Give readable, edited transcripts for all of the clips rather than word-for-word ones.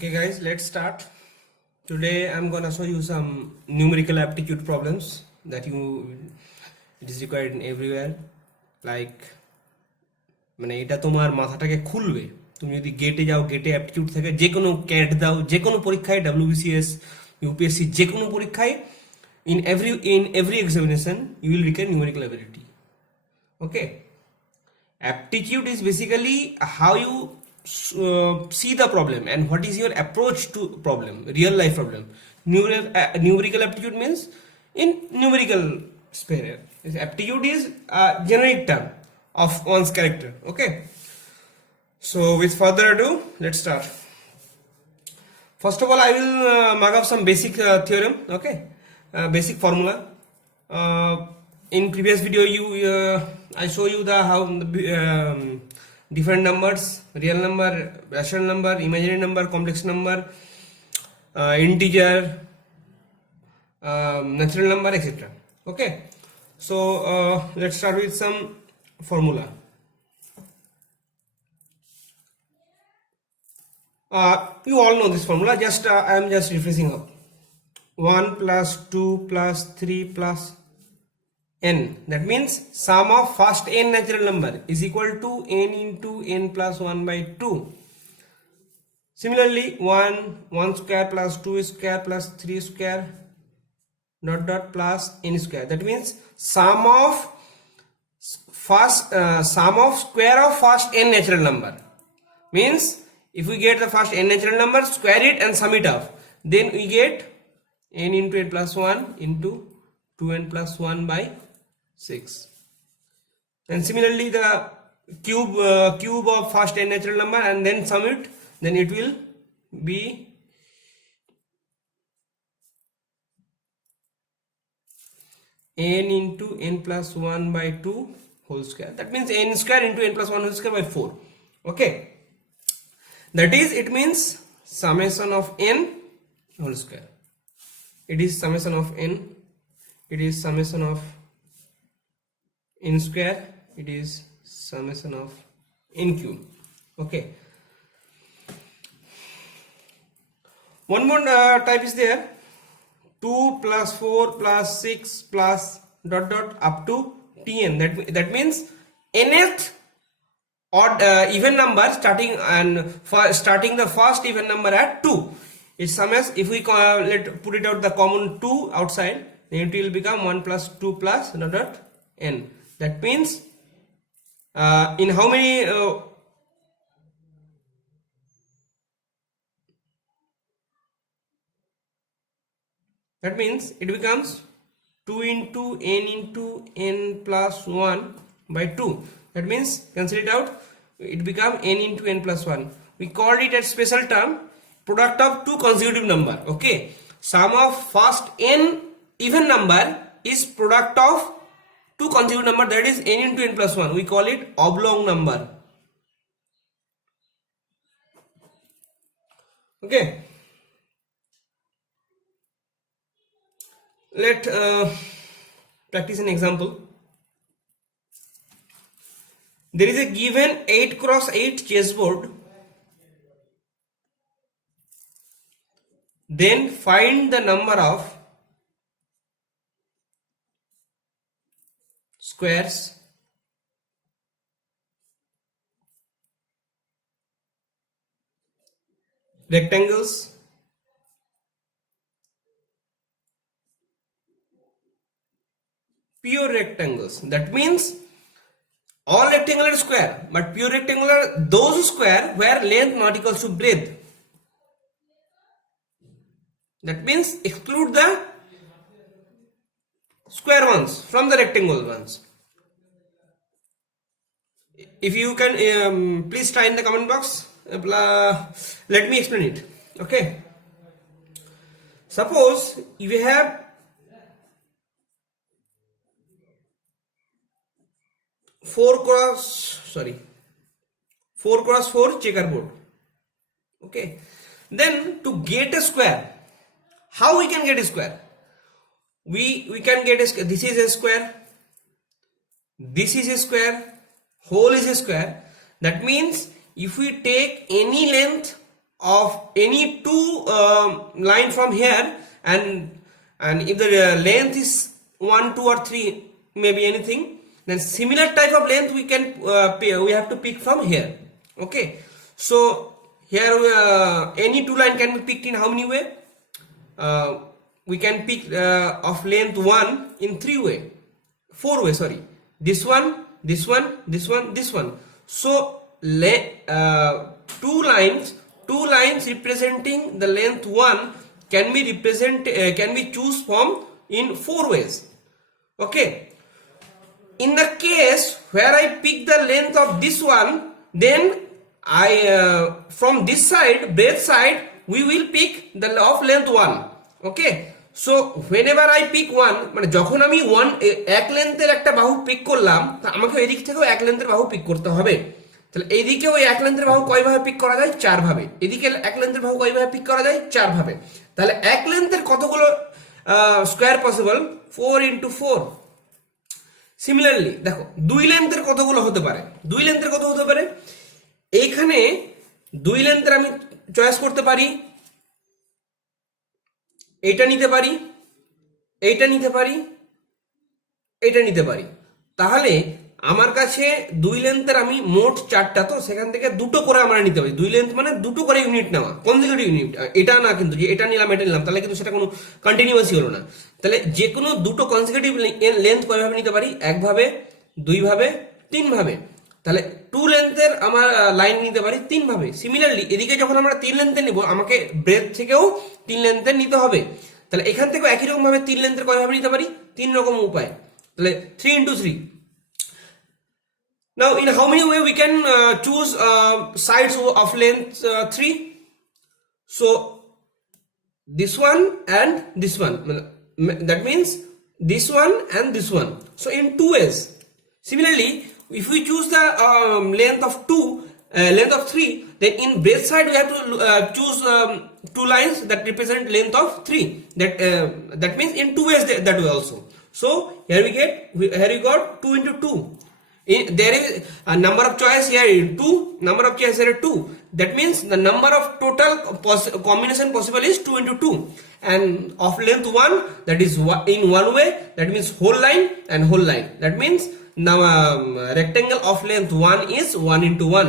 Okay guys, let's start. Today I'm gonna show you some numerical aptitude problems that it is required in everywhere. Like মানে এটা তোমার মাথাটাকে খুলবে। তুমি যদি গেটে যাও, গেটে অ্যাপটিটিউড থেকে যে কোনো ক্যাট দাও, যে কোনো পরীক্ষায় WBCS UPSC যে কোনো পরীক্ষায় in every examination you will require numerical ability. Okay, aptitude is basically how you see the problem and what is your approach to problem, real life problem. Numerical aptitude means in numerical sphere. Aptitude is a generic term of one's character. Okay, so with further ado, let's start. First of all, I will mark up some basic theorem. Okay, basic formula. In previous video I show you the how different numbers, real number, rational number, imaginary number, complex number, integer, natural number, etc. Okay, so let's start with some formula. You all know this formula, just I am just refreshing up. 1 plus 2 plus 3 plus n, that means sum of first n natural number is equal to n into n plus 1 by 2. Similarly 1 square plus 2 square plus 3 square dot dot plus n square, that means sum of square of first n natural number, means if we get the first n natural number, square it and sum it up, then we get n into n plus 1 into 2n plus 1 by 6. And similarly the cube of first n natural number and then sum it, then it will be n into n plus 1 by 2 whole square, that means n square into n plus 1 whole square by 4. Okay, that is, it means summation of n whole square. It is summation of n, it is summation of n square, it is summation of n cube. Okay, one more type is there, 2 plus 4 plus 6 plus dot dot up to tn, that means nth odd even number starting the first even number at 2. It sums, if we put it out the common 2 outside, then it will become 1 plus 2 plus dot dot n. That means in how many that means it becomes 2 into n plus 1 by 2. That means cancel it out, it become n into n plus 1. We called it a special term, product of two consecutive number. Okay, sum of first n even number is product of two consecutive number, that is n into n plus 1. We call it oblong number. Okay, let practice an example. There is a given 8 cross 8 chessboard. Then find the number of squares, rectangles, pure rectangles. That means all rectangular square, but pure rectangular those square where length not equals to breadth. That means exclude the square ones from the rectangle ones. If you can please try in the comment box. Let me explain it. Okay, suppose you have 4 cross 4 checkerboard. Okay, then to get a square, how we can get a square? We can get a square. This is a square, this is a square, whole is a square. That means if we take any length of any two line from here, and if the length is 1, 2 or 3, maybe anything, then similar type of length we can we have to pick from here. Okay, so here any two line can be picked in how many way? We can pick of length 1 in 4 way, sorry. This one, this one, this one, this one. So two lines representing the length 1 can be choose from in 4 ways. Okay, in the case where I pick the length of this one, then I from this side, breadth side, we will pick the of length 1. Okay, so whenever I pick one, মানে যখন আমি এক লেন্থের একটা বাহু pick করলাম, আমাকে এদিক থেকেও এক লেন্থের বাহু পিক করতে হবে। তাহলে এইদিকেও এক লেন্থের বাহু কয় ভাবে পিক করা যায়? 4 ভাবে। এদিকে এক লেন্থের বাহু কয় ভাবে পিক করা যায়? 4 ভাবে। তাহলে এক লেন্থের কতগুলো স্কয়ার পসিবল? 4 × 4। সিমিলারলি দেখো দুই লেন্থের কতগুলো হতে পারে? দুই লেন্থের কত হতে পারে? এইখানে দুই লেন্থের আমি চয়েস করতে পারি, এটা নিতে পারি, এইটা নিতে পারি, এটা নিতে পারি। তাহলে আমার কাছে দুই লেন্থের আমি মোট 4টা, তো সেখান থেকে দুটো করে আমরা নিতে পারি। দুই লেন্থ মানে দুটো করে ইউনিট নেওয়া, কনজিকিউটিভ ইউনিট। এটা না কিন্তু যে এটা নিলাম এটা নিলাম, তাহলে কিন্তু সেটা কোনো কন্টিনিউয়াসই হলো না। তাহলে যে কোনো দুটো কনজিকিউটিভ লেন্থ কয়ভাবে নিতে পারি? একভাবে, দুইভাবে, তিনভাবে। তাহলে টু লেন্থের আমার লাইন নিতে পারি 3 ভাবে। সিমিলারলি এদিকে যখন আমরা 3 লেন্থের নিব, আমাকে ব্রেথ থেকেও 3 লেন্থের নিতে হবে। তাহলে এখান থেকেও একই রকম ভাবে 3 লেন্থের কয়ভাবে নিতে পারি? 3 রকম উপায়। তাহলে 3 × 3। Now in how many way we can choose sides of length 3? So this one and this one, that means this one and this one. So in 2 ways. Similarly, if we choose the length of 3, then in breadth side we have to choose 2 lines that represent length of 3. That means in 2 ways that way also. So here we got 2 × 2. There is a number of choice here in 2, number of choice here 2. That means the number of total combination possible is 2 × 2. And of length 1, that is in one way, that means whole line and whole line. That means now rectangle of length 1 is 1 × 1.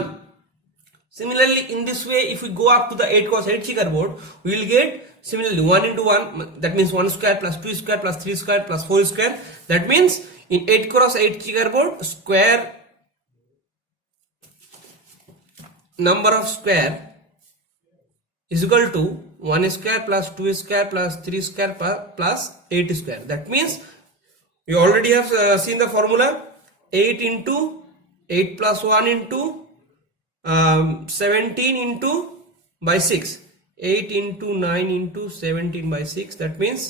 Similarly, in this way, if we go up to the 8 × 8 checkerboard, we will get similarly 1 × 1. That means 1 square plus 2 square plus 3 square plus 4 square. That means in 8 × 8 checkerboard, square number of square is equal to 1 square plus 2 square plus 3 square plus 8 square. That means you already have seen the formula. 8 × 8 plus 1 × 17 × by 6. 8 × 9 × 17 by 6. That means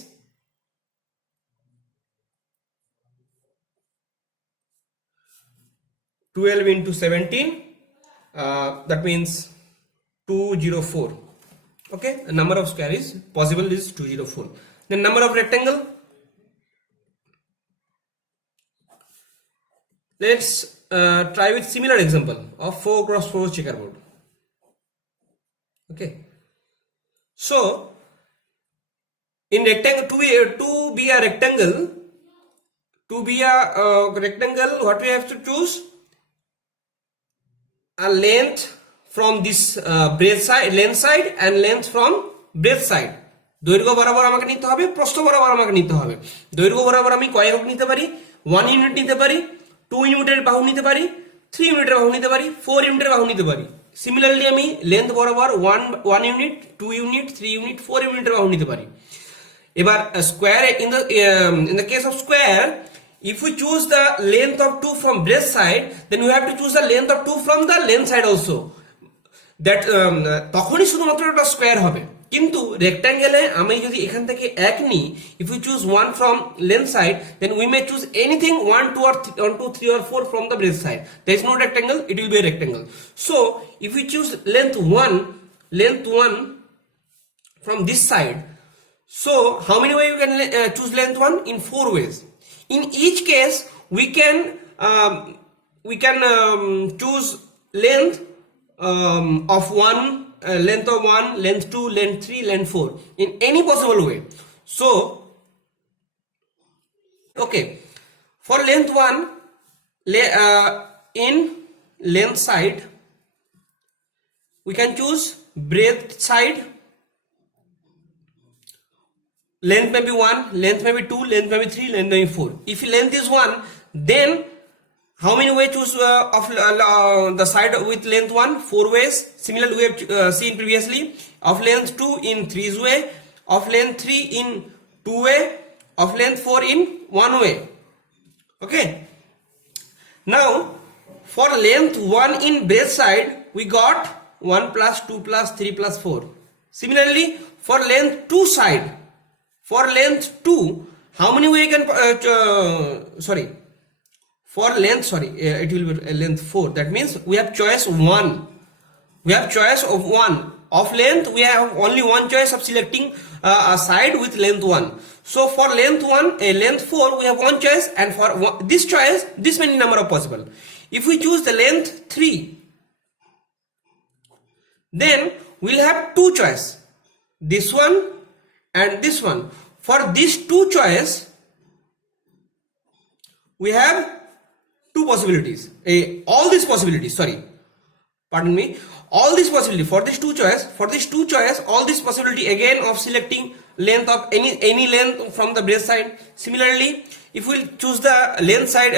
12 × 17. That means 204. Okay, the number of square is possible is 204. The number of rectangle. Let's try with similar example of 4 × 4 checkerboard. Okay, so in rectangle, to be a rectangle, what we have to choose? A length from this length side and length from breadth side. দৈর্ঘ্য বরাবর আমাকে নিতে হবে, প্রস্থ বরাবর আমাকে নিতে হবে। দৈর্ঘ্য বরাবর আমি কয় একক নিতে পারি? 1 ইউনিট নিতে পারি, 2 ইউনিটের বাহু নিতে পারি, 3 ইউনিটের বাহু নিতে পারি, 4 ইউনিটের বাহু নিতে পারি। সিমিলারলি আমি লেন্থ বরাবর 1 ইউনিট, 2 ইউনিট, 3 ইউনিট, 4 ইউনিটের বাহু নিতে পারি। এবার square, in the case of square, if we choose the length of 2 from breadth side, then we have to choose the length of 2 from the length side also. That তখনই শুধুমাত্র একটা square হবে। কিন্তু রেক্ট্যাঙ্গেলে আমি যদি এখান থেকে এক নিই, if we choose 1 from length side, then we may choose anything 1, 2 or 3 or 4 from the breadth side. There is no rectangle, it will be a rectangle. So if we choose length 1 from this side, so how many ways you can choose length 1? In 4 ways. In each case, we can choose length of 1 length of 1, length 2, length 3, length 4 in any possible way. So okay, for length 1, in length side we can choose breadth side. Length may be 1, length may be 2, length may be 3, length may be 4. If length is 1, then how many ways choose of the side with length 1? 4 ways. Similarly, we have seen previously. Of length 2 in 3 way, of length 3 in 2 way, of length 4 in 1 way. Okay. Now, for length 1 in breadth side, we got 1 plus 2 plus 3 plus 4. Similarly, for length 2 side, for length 2, how many way can for length it will be length 4. That means we have choice 1. We have choice of 1. Of length, we have only one choice of selecting a side with length 1. So for length 1, length 4, we have one choice, and for this choice, this many number of possible. If we choose the length 3, then we'll have two choice, this one and this one. For these two choice, we have two possibilities. All these possibilities, all these possibility for these two choice, all this possibility again of selecting length of any length from the breadth side. Similarly, if we choose the length side,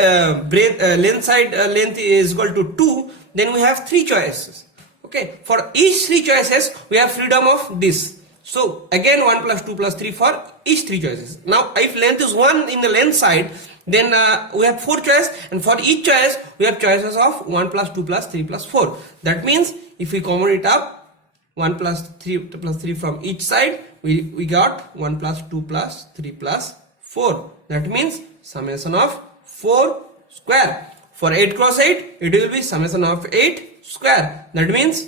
length is equal to 2, then we have three choices. Okay, for each three choices we have freedom of this. So again 1 plus 2 plus 3 for each three choices. Now if length is 1 in the length side, then we have 4 choices, and for each choice we have choices of 1 plus 2 plus 3 plus 4. That means if we combine it up, 1 plus 3 from each side, we got 1 plus 2 plus 3 plus 4. That means summation of 4 square. For 8 cross 8, it will be summation of 8 square. That means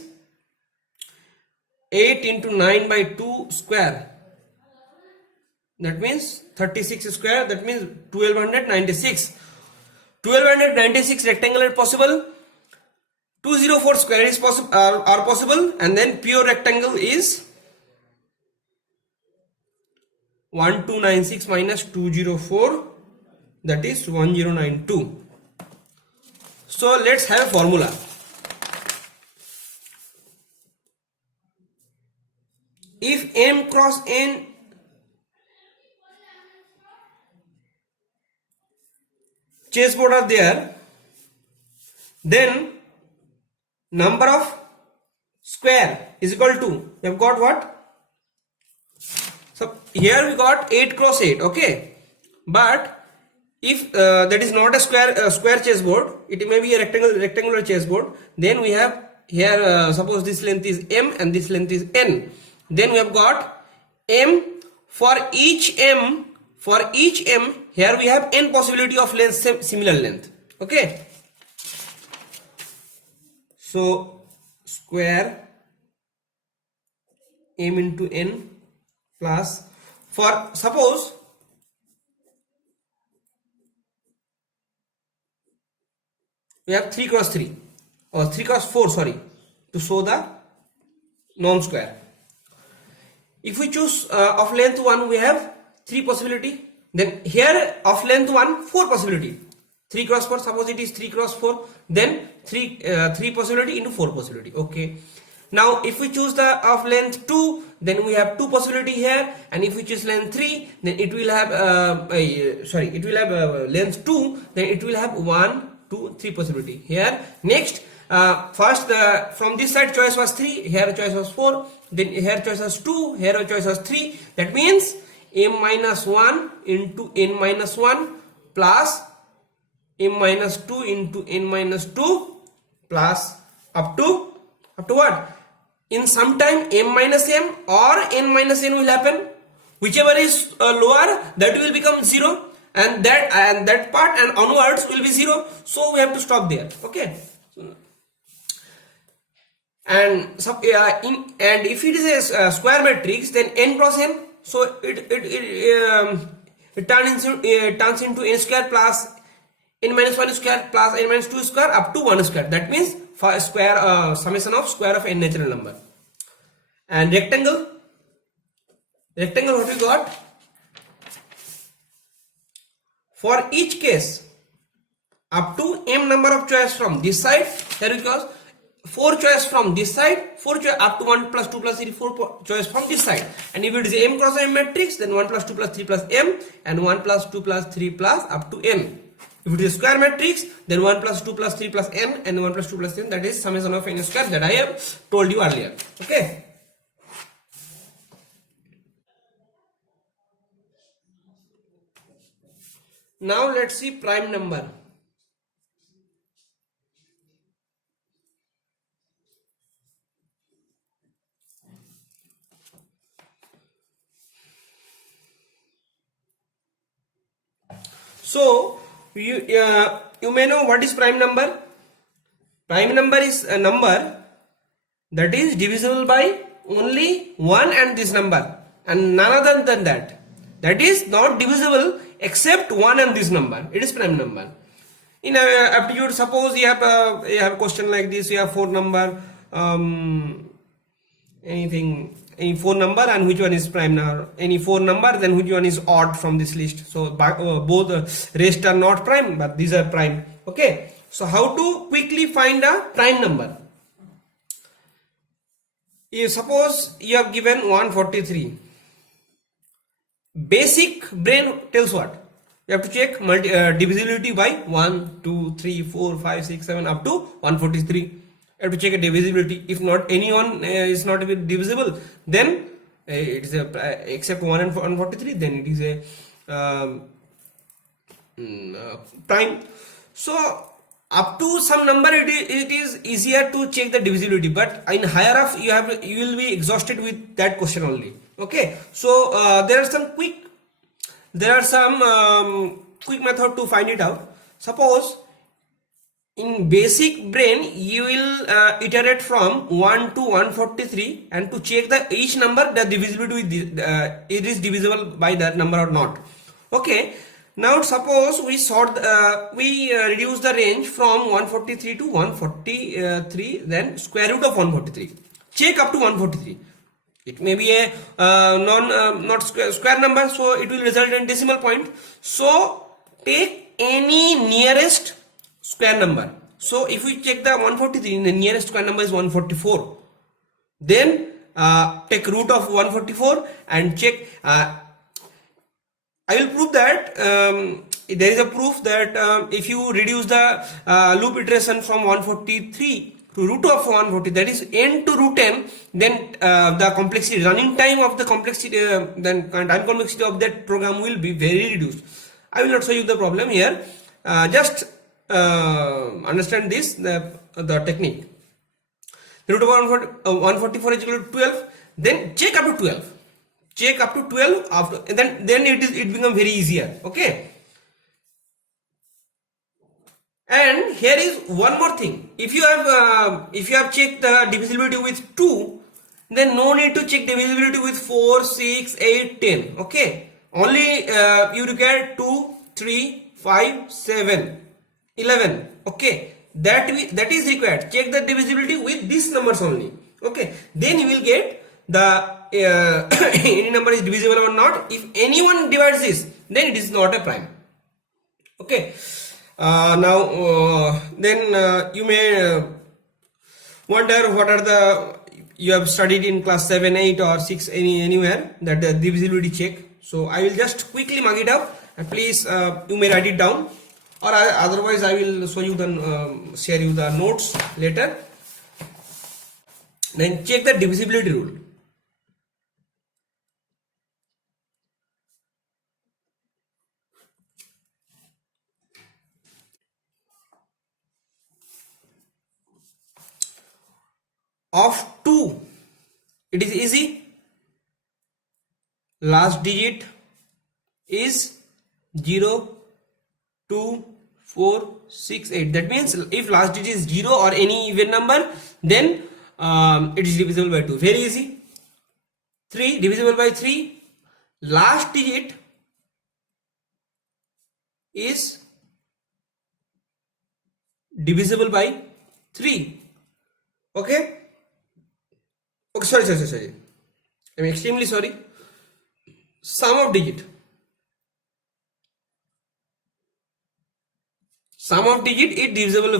8 into 9 by 2 square. That means 36 square. That means 1296. 1296 rectangular possible. 204 square is possible, are possible, and then pure rectangle is 1296 minus 204, that is 1092. So let's have a formula. If m cross n chessboard are there, then number of square is equal to, we have got what? So here we got 8 cross 8, okay, but if that is not a square chessboard, it may be a rectangular chessboard, then we have here suppose this length is m and this length is n, then we have got m. For each m here we have n possibility of length, similar length. Okay, so square m into n plus, for suppose we have 3 cross 3 or 3 cross 4, sorry, to show the non-square. If we choose of length 1, we have 3 possibility. Then here of length 1, 4 possibility. 3 cross 4, suppose it is 3 cross 4, then 3 possibility into 4 possibility. Okay. Now if we choose the of length 2, then we have 2 possibility here, and if we choose length 3, then it will have length 2, then it will have 1, 2, 3 possibility here. Next, first from this side choice was 3, here choice was 4, then here choice was 2, here choice was 3. That means m minus 1 into n minus 1 plus m minus 2 into n minus 2 plus up to what? In some time m minus m or n minus n will happen. Whichever is lower, that will become 0, and that part and onwards will be 0. So we have to stop there. Okay. And if it is a square matrix, then n cross n, so it turns into n square plus n minus 1 square plus n minus 2 square up to 1 square. That means for square summation of square of n natural number. And rectangle, what we got? For each case, up to m number of choice from this side, here we go, 4 choice from this side, 4 choice up to 1 plus 2 plus 3, 4 choice from this side. And if it is m cross m matrix, then 1 plus 2 plus 3 plus m, and 1 plus 2 plus 3 plus up to n. If it is a square matrix, then 1 plus 2 plus 3 plus n, and 1 plus 2 plus n, that is summation of n square that I have told you earlier. Okay. Now let's see prime number. So you may know what is prime number. Prime number is a number that is divisible by only 1 and this number, and none other than that. That is not divisible except 1 and this number. It is prime number. In aptitude, suppose you have a question like this. You have 4 number, any 4 number, and which one is prime number? Any 4 number, then which one is odd from this list? So both rest are not prime, but these are prime. Okay. So how to quickly find a prime number? If suppose you have given 143. Basic brain tells what? You have to check divisibility by 1, 2, 3, 4, 5, 6, 7 up to 143. You have to check a divisibility. If not, anyone is not divisible, then it is a except 1 and 143, then it is a prime. So up to some number it is easier to check the divisibility, but in higher up you will be exhausted with that question only. Okay. So there are some quick method to find it out. Suppose in basic brain you will iterate from 1 to 143, and to check the each number the divisibility with it is divisible by that number or not. Okay. Now suppose we reduce the range from 143 to 143, then square root of 143. Check up to 143. It may be a not square number, so it will result in decimal point. So take any nearest square number. So if we check the 143, the nearest square number is 144. Then take root of 144 and check. I will prove that there is a proof that if you reduce the loop iteration from 143 to root of 140, that is n to root n, then the complexity, running time of the complexity, then time complexity of that program will be very reduced. I will not show you the problem here. Just understand this, the technique. The root of 144 is equal to 12. Then check up to 12. Check up to 12 after, then it become very easier. Okay. And here is one more thing. If you have checked the divisibility with 2, then no need to check divisibility with 4, 6, 8, 10. Okay. Only you require 2, 3, 5, 7, 11. Okay. That is required. Check the divisibility with these numbers only. Okay. Then you will get the any number is divisible or not. If anyone divides this, then it is not a prime. Okay. Now then you may wonder what are the, you have studied in class 7, 8 or 6 anywhere that the divisibility check. So I will just quickly mark it up, and please you may write it down, or otherwise I will show you the share you the notes later. Then check the divisibility rule. Of 2, it is easy. Last digit is 0, 2, 4, 6, 8. That means if last digit is 0 or any even number, then it is divisible by 2. Very easy. 3 divisible by 3. Last digit is divisible by 3. Okay. Okay, sorry. I'm extremely sorry. Sum of digit. Sum of digit is divisible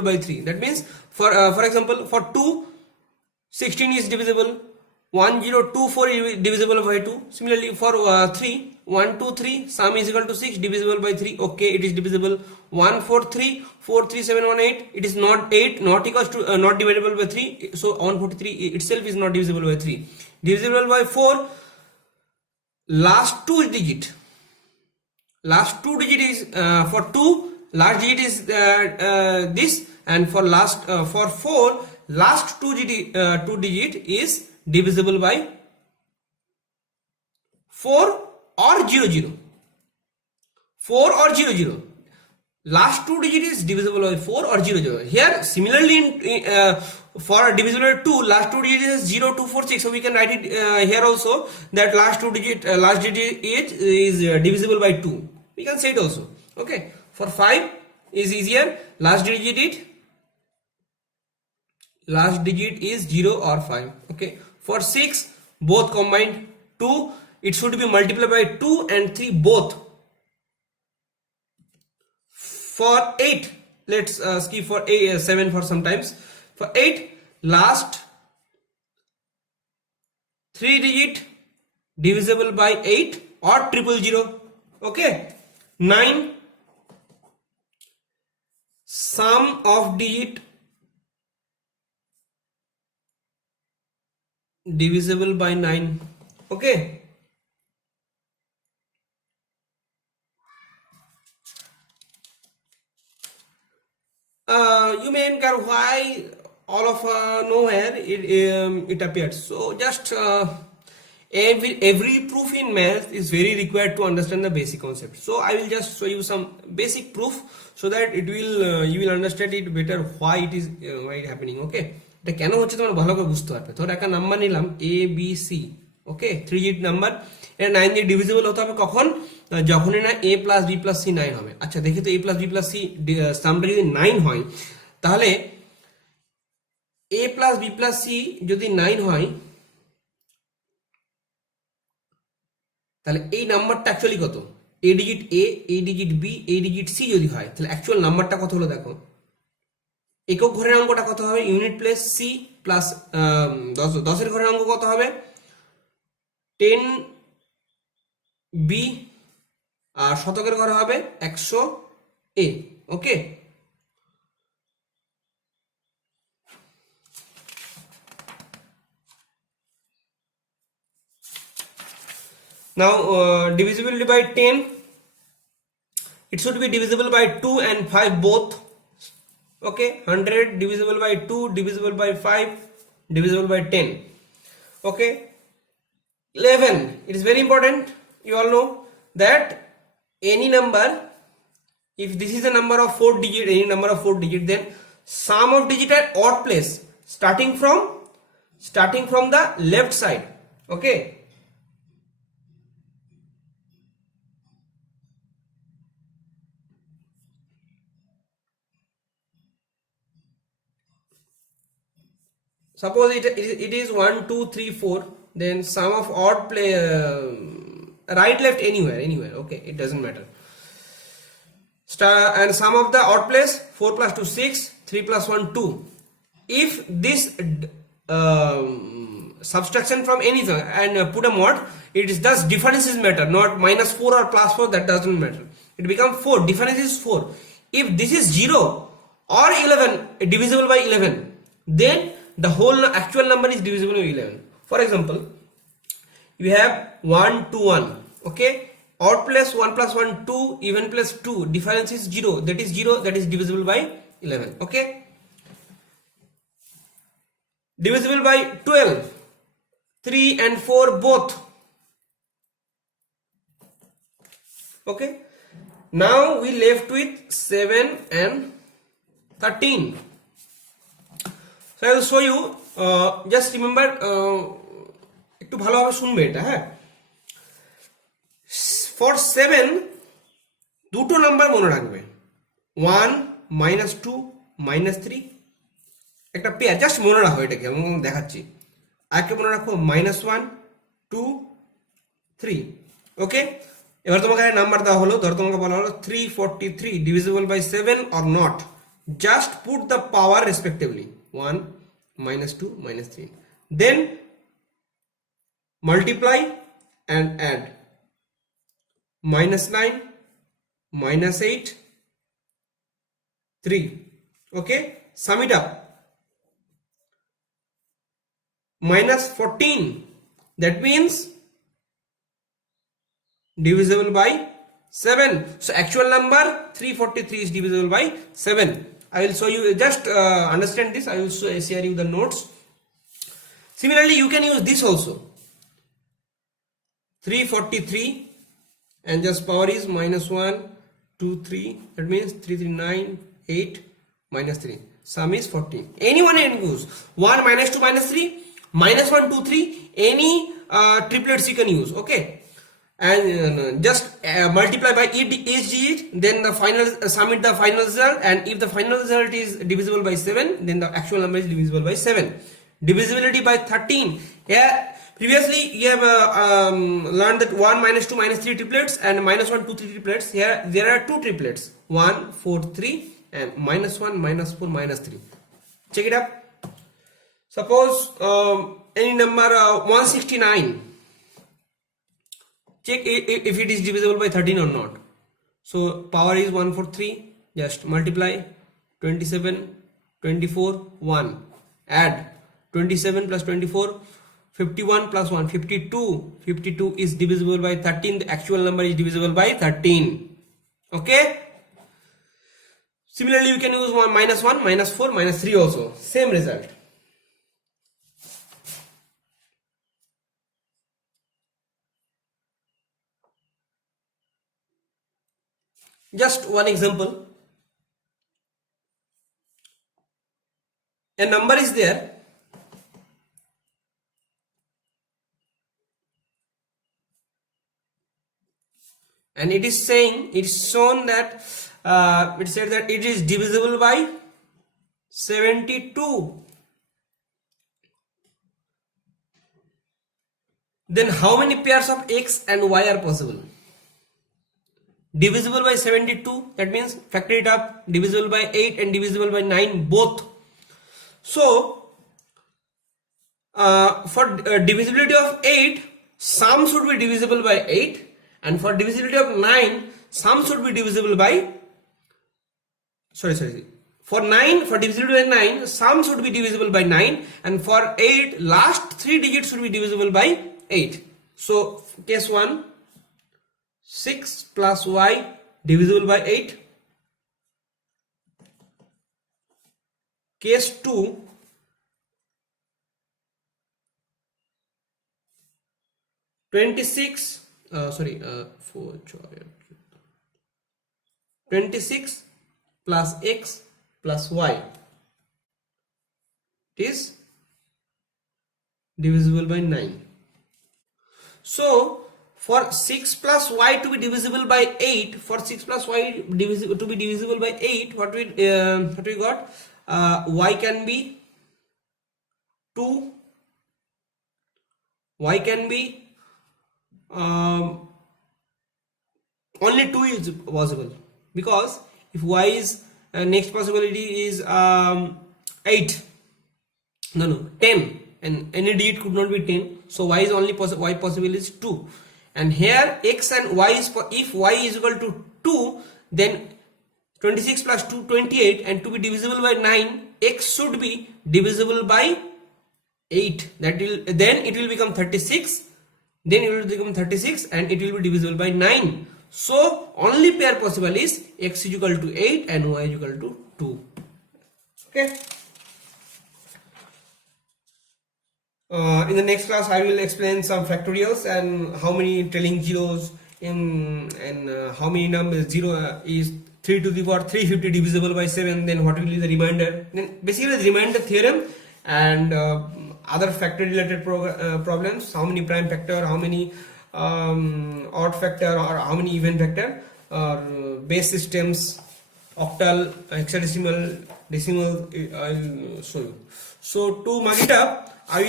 by 3. That means for example, for 2, 16 is divisible. 1024 is divisible by 2. Similarly, for 3, 123 sum is equal to 6 divisible by 3. Okay, it is divisible. 143 43718, it is not 8, not equals to not divisible by 3. So 143 itself is not divisible by 3. Divisible by 4. Last two digit is for 2, last digit is this, and for 4 last two digit is divisible by 4 or 00. 4 or 00. Last two digit is divisible by 4 or 00. Here similarly for divisible by 2, last two digit is 0, 2, 4, 6. So we can write it here also, that last digit is divisible by 2. We can say it also. Okay. For 5 is easier. Last digit is 0 or 5. Okay. For 6, both combined 2. It should be multiplied by 2 and 3 both. For 8, let's skip for 7 for sometimes. For 8, last 3 digit divisible by 8 or 000. Okay. 9, sum of digit divisible by 9. Okay. You may inquire why all of nowhere it appears. So just every proof in math is very required to understand the basic concept. So I will just show you some basic proof so that it will you will understand it better why it is happening. Okay, এটা কেন হচ্ছে তোমরা ভালো করে বুঝতে পারবে। ধর একটা নাম্বার নিলাম a b c, okay 3 digit number, এটা 9 দিয়ে ডিভিজিবল হতে হবে কখন, যখনই না a plus b plus c 9 হবে। আচ্ছা দেখি তো a plus b plus c সামটা যদি 9 হয়, তাহলে a plus b plus c যদি 9 হয়, তাহলে এই নাম্বারটা অ্যাকচুয়ালি কত, a digit a, a digit b, a digit c যদি হয়, তাহলে অ্যাকচুয়াল নাম্বারটা কত হলো দেখো। একক ঘরের অঙ্কটা কত হবে, ইউনিট প্লেস c প্লাস 10 এর ঘরের অঙ্ক কত হবে 10b, আর শতকের ঘরে হবে 100a। Okay, now divisibility by 10, it should be divisible by 2 and 5 both. Okay, 100 divisible by 2, divisible by 5, divisible by 10. Okay, 11, it is very important, you all know that any number, if this is a number of 4 digit, any number of 4 digit, then sum of digit at odd place starting from the left side. Okay, suppose it is 1 2 3 4, then sum of odd play right left anywhere. Okay, it doesn't matter. And sum of the odd place 4 plus 2 6, 3 plus 1 2. If this subtraction from anything and put a mod, it is thus differences matter, not minus 4 or plus 4, that doesn't matter. It becomes 4, difference is 4. If this is 0 or 11 divisible by 11, then the whole actual number is divisible by 11. For example, you have 1 to 1. Okay, odd plus 1 plus 1 2, even plus 2, difference is 0, that is 0, that is divisible by 11. Okay, divisible by 12, 3 and 4 both. Okay, now we left with 7 and 13. So I will show you, just remember, একটু ভালোভাবে শুনবে এটা। হ্যাঁ, for 7 দুটো number মনে রাখবে, 1 -2 -3, একটা pair, just মনে রাখো এটাকে, আমি দেখাচ্ছি। আগে মনে রাখো -1 2 3 ওকে। এবার তোমাকে নাম্বার দেওয়া হলো, ধরো তোমাকে বলা হলো 343 divisible by 7 or not, just put the power respectively 1 -2 -3, then multiply and add -9 -8 3, okay, sum it up, -14, that means divisible by 7. So actual number 343 is divisible by 7. I will show you, just understand this, I will share you the notes. Similarly you can use this also, 343 and just power is -1 2 3, that means 339 8 -3, sum is 14. Anyone can use 1 -2 -3 -1 2 3, any triplets you can use, okay, and just multiply by each digit, then the final sum it the final result, and if the final result is divisible by 7, then the actual number is divisible by 7. Divisibility by 13, yeah, previously you have learned that 1 -2 -3 triplets and -1 2 3 triplets. Here there are two triplets, 1 4 3 and -1 -4 -3. Check it up. Suppose any number 169, check if it is divisible by 13 or not. So power is 143, just multiply 27 24 1, add 27 plus 24 51 plus 1 52, 52 is divisible by 13, the actual number is divisible by 13, okay. Similarly you can use -1 -4 -3 also, same result. Just one example, a number is there and it is saying, it is shown that it said that it is divisible by 72. Then how many pairs of x and y are possible? Divisible by 72, that means factor it up, divisible by 8 and divisible by 9 both. So for divisibility of 8, sum should be divisible by 8, and for divisibility of 9, sum should be divisible by for 9, for divisibility by 9, sum should be divisible by 9, and for 8, last 3 digits should be divisible by 8. So case 1, 6 plus y divisible by 8. Case 2, 26 26 plus x plus y, it is divisible by 9. So for 6 plus y to be divisible by 8, for 6 plus y to be divisible by 8, what we got, y can be 2, y can be only 2 is possible, because if y is next possibility is 8, no 10, and any digit could not be 10, so y is only y possible is 2, and here x and y is, if y is equal to 2, then 26 plus 2 28, and to be divisible by 9, x should be divisible by 8, that will, then it will become 36, then it will become 36 and it will be divisible by 9. So only pair possible is x is equal to 8 and y is equal to 2, okay. In the next class I will explain some factorials and how many trailing zeros in, and how many numbers 0 is 3 to the power 350 divisible by 7, then what will be the remainder, then basically the remainder theorem and other factor related problems, how many prime factor, how many odd factor or how many even factor, base systems, octal, hexadecimal, decimal, I'll show you. So to mark it up, I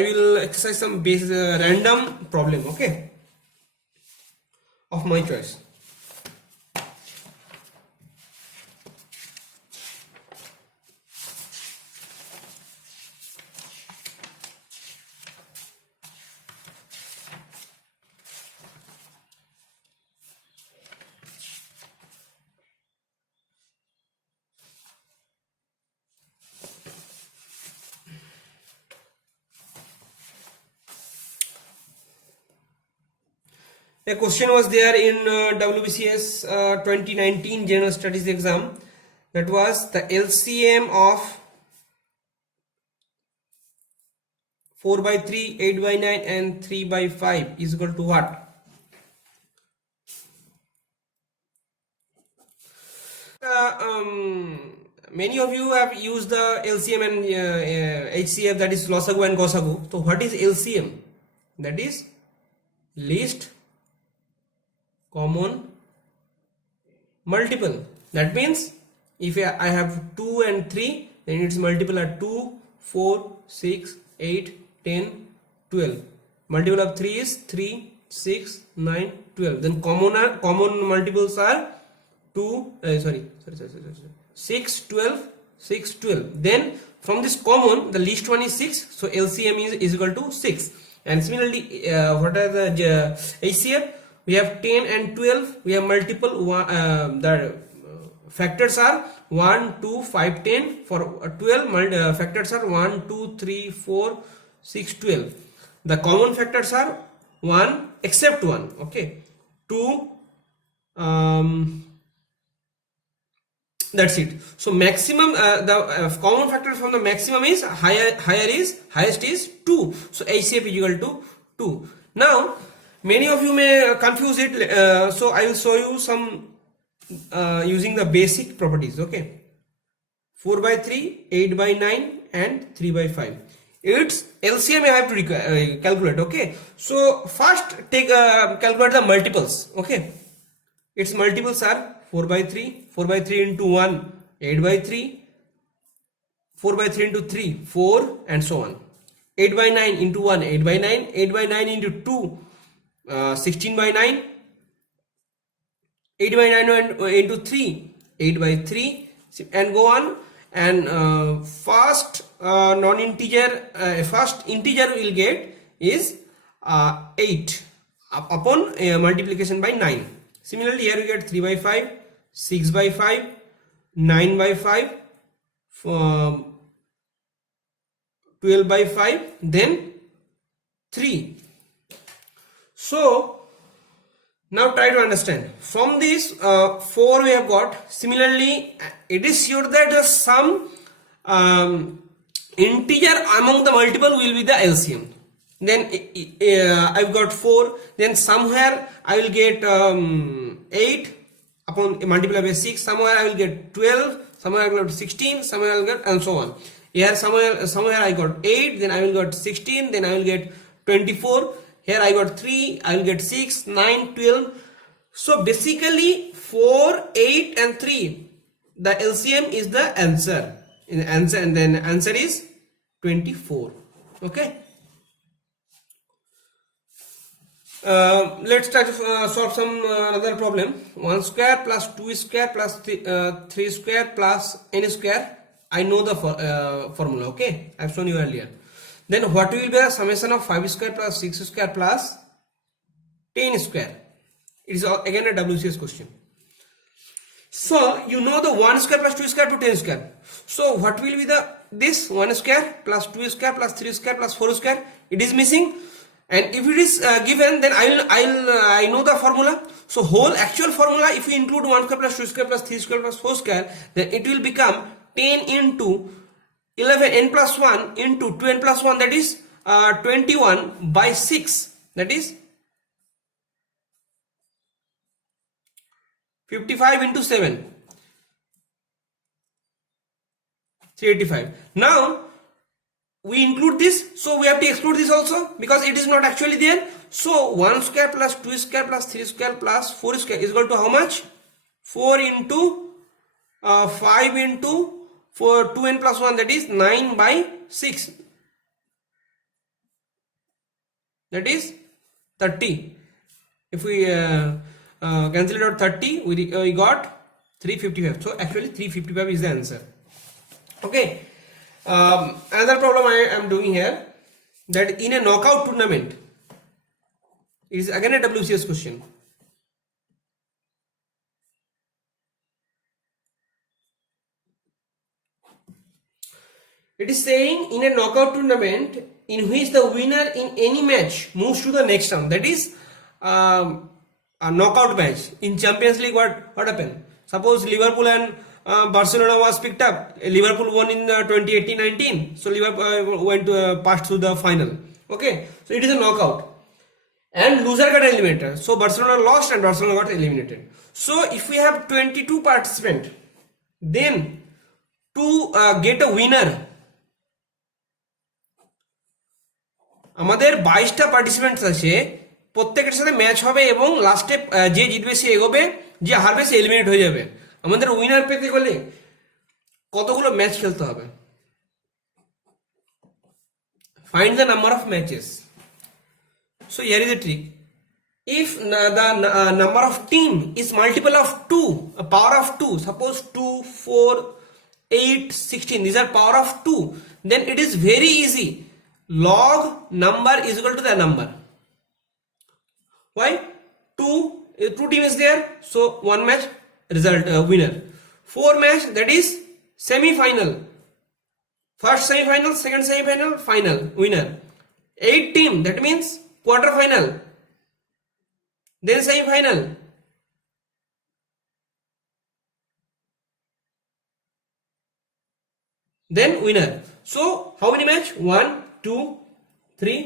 will exercise some base random problem, okay, of my choice. A question was there in WBCS 2019 General Studies exam. That was the LCM of 4 by 3, 8 by 9 and 3 by 5 is equal to what? Many of you have used the LCM and HCF, that is Lossagu and Gossagu. So what is LCM? That is least common multiple. That means if I have 2 and 3, then its multiple are 2, 4, 6, 8, 10, 12. Multiple of 3 is 3, 6, 9, 12. Then common multiples are 6, 12, 6, 12. Then from this common, the least one is 6. So LCM is equal to 6. And similarly, what are the HCF? We have 10 and 12. We have multiple. The factors are 1, 2, 5, 10. For 12, factors are 1, 2, 3, 4, 6, 12. The common factors are 1 except 1. Okay. 2. That's it. So maximum, the common factor from the maximum is highest is 2. So HCF is equal to 2. Now many of you may confuse it. So I will show you some using the basic properties. Okay. 4 by 3, 8 by 9 and 3 by 5. Its LCM I have to calculate. Okay. So first calculate the multiples. Okay. Its multiples are 4 by 3, 4 by 3 into 1, 8 by 3, 4 by 3 into 3, 4 and so on. 8 by 9 into 1, 8 by 9, 8 by 9 into 2, 16 by 9, 8 by 9 into 3, 8 by 3 and go on. And first non-integer, first integer we will get is 8 upon multiplication by 9. Similarly, here we get 3 by 5, 6 by 5, 9 by 5, 12 by 5, then 3. So now try to understand. From this 4 we have got. Similarly, it is sure that some integer among the multiple will be the LCM. Then I've got 4. Then somewhere I will get 8 upon multiply by 6. Somewhere I will get 12. Somewhere I will get 16. Somewhere I will get, and so on. Here somewhere I got 8. Then I will get 16. Then I will get 24. Here I got 3. I will get 6, 9, 12. So basically 4, 8 and 3. The LCM is the answer. And then the answer is 24. Okay. Let's try to solve some another problem. 1 square plus 2 square plus 3 square plus n square. I know the formula. Okay, I've shown you earlier. Then what will be the summation of 5 square plus 6 square plus 10 square? It is again a WCS question. So you know the 1 square plus 2 square to 10 square. So what will be this 1 square plus 2 square plus 3 square plus 4 square? It is missing. And if it is given, then I know the formula. So whole actual formula, if we include 1 square plus 2 square plus 3 square plus 4 square, then it will become 10 into 11 n plus 1 into 2 n plus 1, that is 21 by 6, that is 55 into 7, 385. Now we include this, so we have to exclude this also because it is not actually there. So 1 square plus 2 square plus 3 square plus 4 square is equal to how much? 4 into 5 into 2 n plus 1, that is 9 by 6, that is 30. If we cancel it out 30, we got 355. So actually 355 is the answer. Okay. Another problem I am doing here, that in a knockout tournament, it is again a WCS question. It is saying in a knockout tournament in which the winner in any match moves to the next round. That is a knockout match. In Champions League, what happened? Suppose Liverpool and Barcelona was picked up. Liverpool won in 2018-19. So Liverpool went passed through the final. Okay, so it is a knockout. And loser got eliminated. So Barcelona lost and Barcelona got eliminated. So if we have 22 participants, then to get a winner, আমাদের 22টা participants আছে, প্রত্যেকের সাথে match হবে এবং লাস্টে যে জিতবে সে এগোবে, যে হারবে সে এলিমিনেট হয়ে যাবে। আমাদের উইনার পেতে গেলে কতগুলো ম্যাচ খেলতে হবে? Find the number of matches. So here is the trick. If the number of team is multiple of 2, a power of 2, suppose 2, 4, 8, 16, these are power of 2, then it is very easy. Log number is equal to the number. Why? 2 team is there, so 1 match result winner. 4 match, that is semi-final. First semi-final, second semi-final, final, winner. 8 team, that means quarter final, then semi-final, then winner. So how many match? 1, 2, 3,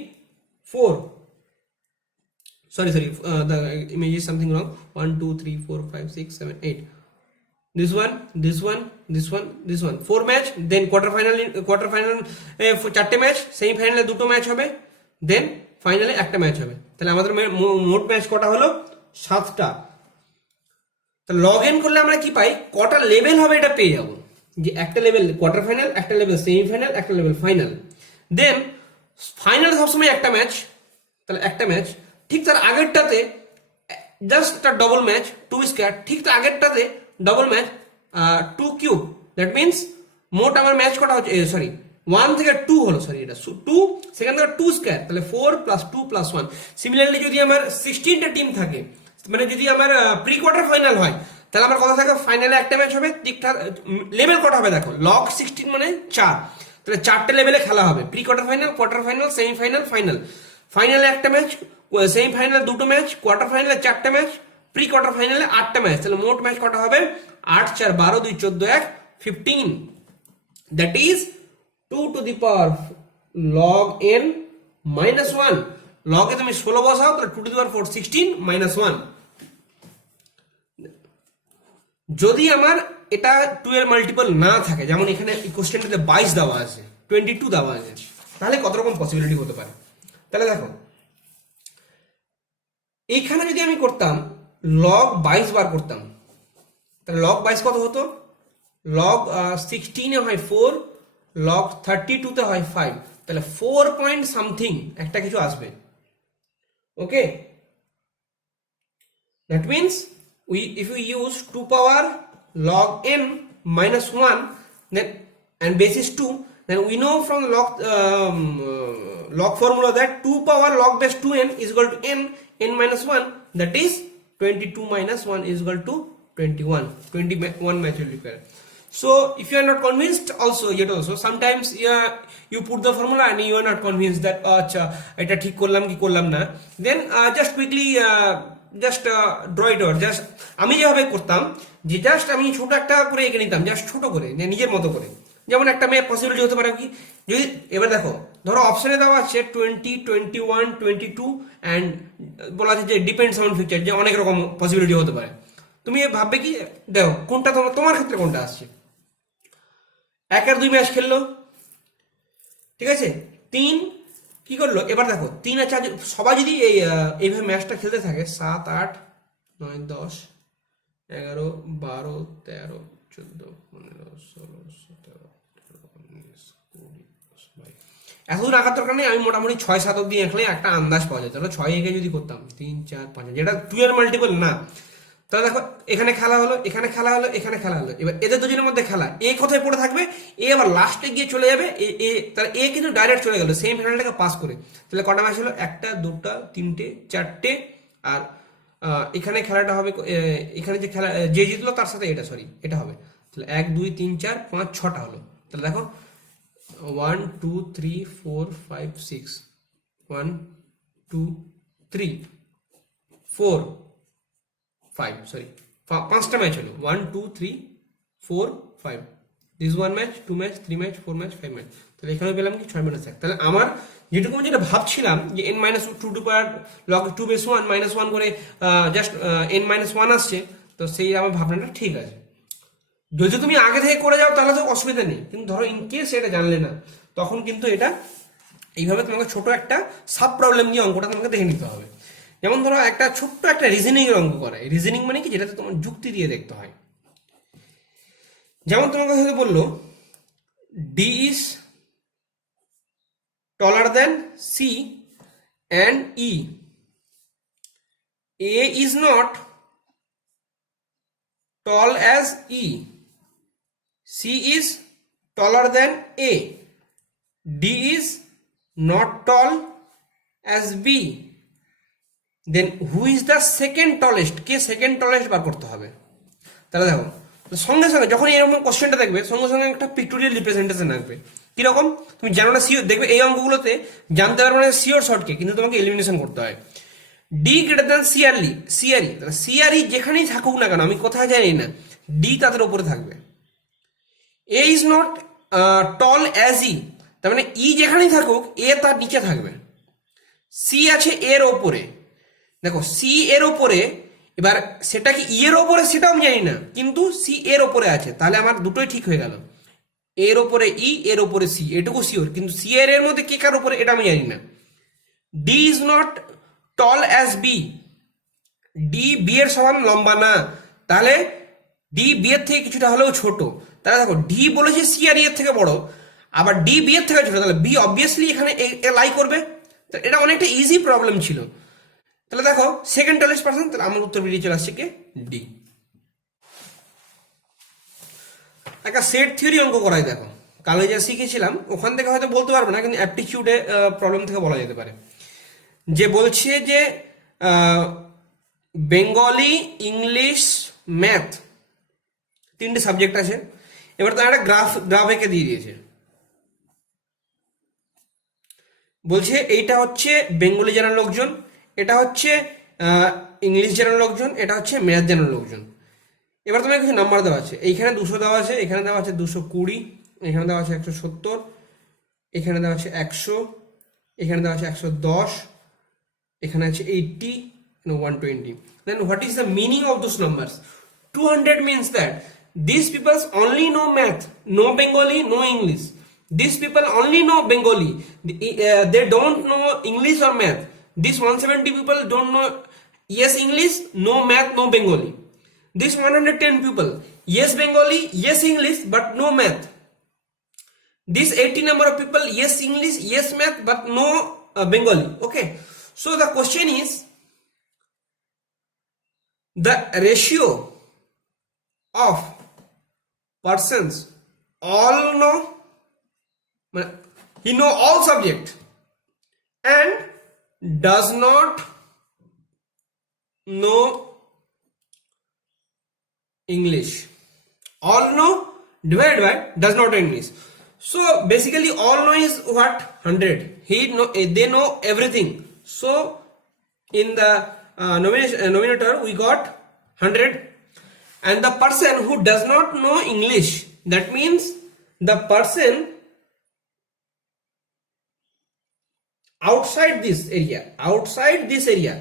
4. Sorry, the image is something wrong. 1, 2, 3, 4, 5, 6, 7, 8. This one, this one, this one, this one. 4 match, then quarter final 4 match, semi-final 2 match হবে, then ফাইনালে একটা match হবে। তাহলে আমাদের মোট match কটা হলো? 7টা। তাহলে লগ ইন করলে আমরা কি পাই? কটা লেভেল হবে এটা পেয়ে যাবো, যে একটা লেভেল কোয়ার্টার ফাইনাল, একটা লেভেল সেমিফাইনাল, একটা লেভেল ফাইনাল। দেন ফাইনাল সবসময় একটা ম্যাচ, তাহলে একটা ম্যাচ। ঠিক তার আগেরটাতে জাস্ট একটা ডবল ম্যাচ, 2 স্কয়ার। ঠিক তার আগেরটাতে double match, 2 cube. That means মোট আমার ম্যাচ কটা হচ্ছে, সরি 1 থেকে 2 হলো, সরি এটা 2, সেখান থেকে 2 স্কয়ার, তাহলে 4 + 2 + 1। সিমিলারলি যদি আমার 16টা টিম থাকে, মানে যদি আমার প্রি কোয়ার্টার ফাইনাল হয়, তাহলে আমার কথা থাকে ফাইনালে একটা ম্যাচ হবে। ঠিকঠাক লেভেল কটা হবে দেখো, লগ 16 মানে 4, তাহলে 4টে লেভেলে খেলা হবে। Pre quarter final, quarter final, semifinal, final. ফাইনালে একটা ম্যাচ, সেমিফাইনালে 2টো ম্যাচ, কোয়ার্টার ফাইনালে 4টে ম্যাচ, প্রি কোয়ার্টার ফাইনালে 8টা ম্যাচ। তাহলে মোট ম্যাচ কটা হবে? 8, 4, 12, 2, 14, 1, 15। That is 2 to the power log n minus 1. log এ তুমি 16 বসাও, তাহলে 2 to the power 4, 16 minus 1। যদি আমার এটা 2 এর মাল্টিপল না থাকে, যেমন এখানে কোশ্চেনটাতে 22 দেওয়া আছে, 22 দেওয়া আছে, তাহলে কত রকম পসিবিলিটি হতে পারে? তাহলে দেখো এইখানে যদি আমি করতাম log 22 বার করতাম, তাহলে log 22 কত হতো? log 16 এ হয় 4, log 32 তে হয় 5, তাহলে 4 পয়েন্ট সামথিং একটা কিছু আসবে। Okay, that means if we use 2 power log n minus 1, then and base is 2, then we know from the log formula that 2 power log base 2n is equal to n minus 1, that is 22 minus 1 is equal to 21 match will require. So if you are not convinced, also yet also sometimes you put the formula and you are not convinced that acha eta ঠিক করলাম কি করলাম না, then just quickly just draw it out. Just আমি যেভাবে করতাম, যে just আমি ছোট একটা করে এঁকে নিতাম, জাস্ট ছোট করে নিজের মতো করে। যেমন একটা মেয়ে পসিবিলিটি হতে পারে কি, যদি এবার দেখো ধরো অপশনে দেওয়া আছে 20, 21, 22 অ্যান্ড বলা আছে যে ডিপেন্ডস অন ফিউচার, যে অনেক রকম পসিবিলিটি হতে পারে। তুমি ভাববে কি, দেখো কোনটা তোমার ক্ষেত্রে কোনটা আসছে। 1 আর 2 ম্যাচ খেললো, ঠিক আছে, 3 কি করলো, এবার দেখো 3 আর 4 সবাই যদি এইভাবে ম্যাচটা খেলতে থাকে, 7, 8, 9, 10, 11, 12, 13, 14, 15, 16, 17, 18, 19, 20, এতদূর আঁকার দরকার নেই, আমি মোটামুটি 6-7 অব্দি আঁকলে একটা আন্দাজ পাওয়া যায়। তাহলে 6 এঁকে যদি করতাম 3 4 5, যেটা 2 এর মাল্টিপল না, তাহলে দেখো এখানে খেলা হলো, এখানে খেলা হলো, এখানে খেলা হলো, এবার এদের দুজনের মধ্যে খেলা, এ কোথায় পড়ে থাকবে, এ আবার লাস্টে গিয়ে চলে যাবে, তাহলে এ কিন্তু ডাইরেক্ট চলে গেল সেম ফিনালটাকে পাস করে। তাহলে কটা ম্যাচ হলো, 1টা 2টা 3টে 4টে, আর এখানে খেলাটা হবে, এখানে যে খেলা যে জিতলো তার সাথে এটা, সরি এটা হবে। তাহলে 1 2 3 4 5 6টা হলো। তাহলে দেখো 1 2 3 4 5 6, 1 2 3 4 5, সরি 5টা ম্যাচ হলো, 1 2 3 4 5, this 1 match 2 match 3 match 4 match 5 match. তাহলে এখানে পেলাম কি 6 - 1। তাহলে আমার যেটুকু আমি যেটা ভাবছিলাম যে n - 2 টু পাওয়ার log 2 বেস 1 -1 করে জাস্ট n - 1 আসছে, তো সেই আমার ভাবনাটা ঠিক আছে। যদি তুমি আগে থেকে করে যাও তাহলে তো অসুবিধা নেই, কিন্তু ধরো ইন কেস এটা জানলে না, তখন কিন্তু এটা এইভাবে তোমাকে ছোট একটা সাব প্রবলেম নিয়ে অঙ্কটা তোমাকে দেখে নিতে হবে। যেমন ধরো একটা ছোট্ট একটা রিজনিং এর অঙ্ক করে, রিজনিং মানে কি, যেটাতে তোমার যুক্তি দিয়ে দেখতে হয়। যেমন তোমাকে হয়তো বললো D is taller than C and E, A is not tall as E, C is taller than A, D is not tall as B, then who is the second tallest, কে সেকেন্ড টলেস্ট বার করতে হবে। তাহলে দেখো সঙ্গে সঙ্গে যখন এরকম কোশ্চেনটা দেখবে সঙ্গে সঙ্গে একটা পিক্টোরিয়াল রিপ্রেজেন্টেশন আসবে। কিরকম, তুমি জানো না শিওর, দেখবে এই অঙ্কগুলোতে জানতে পারবে না শিওর শর্টকে, কিন্তু তোমাকে এলিমিনেশন করতে হয়। D greater than CRE, CRE যেখানেই থাকুক না কেন, আমি কোথায় জানি না, ডি তাদের ওপরে থাকবে। এ is not tall as he, তার মানে ই যেখানেই থাকুক এ তার নিচে থাকবে। সি আছে এর ওপরে, দেখো সি এর ওপরে, এবার সেটা কি ই এর ওপরে সেটাও আমি জানি না, কিন্তু সি এর ওপরে আছে, তাহলে আমার দুটোই ঠিক হয়ে গেল। এর ওপরে ই, এর ওপরে সি, এটুকু শিওর, কিন্তু সি এর মধ্যে কে কার ওপরে এটা আমি জানি না। D is not tall as B, D B এর সমান লম্বা না, তাহলে ডি বি এর থেকে কিছুটা হলেও ছোট। তাহলে দেখো ডি বলেছে সি আর এর থেকে বড়, আবার ডি বি এর থেকে ছোট, তাহলে বি অবভিয়াসলি এখানে লাই করবে। এটা অনেকটা ইজি প্রবলেম ছিল। তাহলে দেখো সেকেন্ড টলেস্ট পার্সন, তাহলে আমার উত্তর বেরিয়ে চলে আসছে কে, ডি। একটা সেট থিওরি অঙ্ক করাই, দেখো কালো যা শিখেছিলাম ওখান থেকে হয়তো বলতে পারবো না, কিন্তু অ্যাপটিটিউডে প্রবলেম থেকে বলা যেতে পারে। যে বলছে যে বেঙ্গলি, ইংলিশ, ম্যাথ, 3টে সাবজেক্ট আছে। এবার তার একটা গ্রাফ এঁকে দিয়ে দিয়েছে, বলছে এইটা হচ্ছে বেঙ্গলি জানার লোকজন, এটা হচ্ছে ইংলিশ জানার লোকজন, এটা হচ্ছে ম্যাথ জানার লোকজন। এবার তোমার কিছু নাম্বার দেওয়া আছে, এইখানে 200 দেওয়া আছে, এখানে দেওয়া আছে 220, এখানে দেওয়া আছে 170, এখানে দেওয়া আছে 100, এখানে দেওয়া আছে 110, এখানে আছে 80, 120. Then what is the meaning of those numbers? 200 means that these people only know math, no Bengali, no English. These people only know Bengali, they don't know English or math. These 170 people don't know yes English, no math, no Bengali. These 110 people yes Bengali, yes English, but no math. This 80 number of people yes English, yes math, but no Bengali. Okay, so the question is the ratio of persons all know, he know all subject and does not know English. All know divided by does not know English. So basically all know is what, 100. They know everything. So in the nominator we got 100. And the person who does not know English, that means the person outside this area,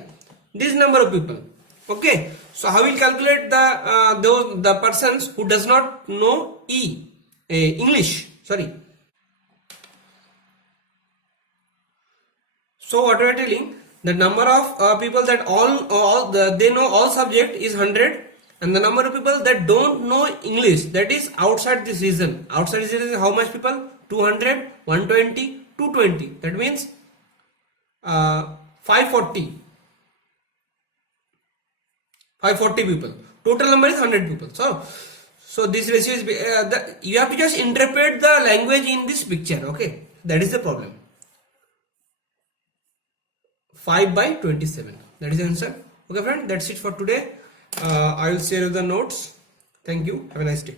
this number of people. Okay, so how will calculate the persons who does not know English, sorry. So what we are telling, the number of people that they know all subject is 100, and the number of people that don't know English, that is outside this region. Outside this region is how much people? 200, 120, 220. That means 540 people. Total number is 100 people. So this ratio is you have to just interpret the language in this picture. Okay, that is the problem. 5/27. That is the answer. Okay, friend. That's it for today. I will share you the notes. Thank you. Have a nice day.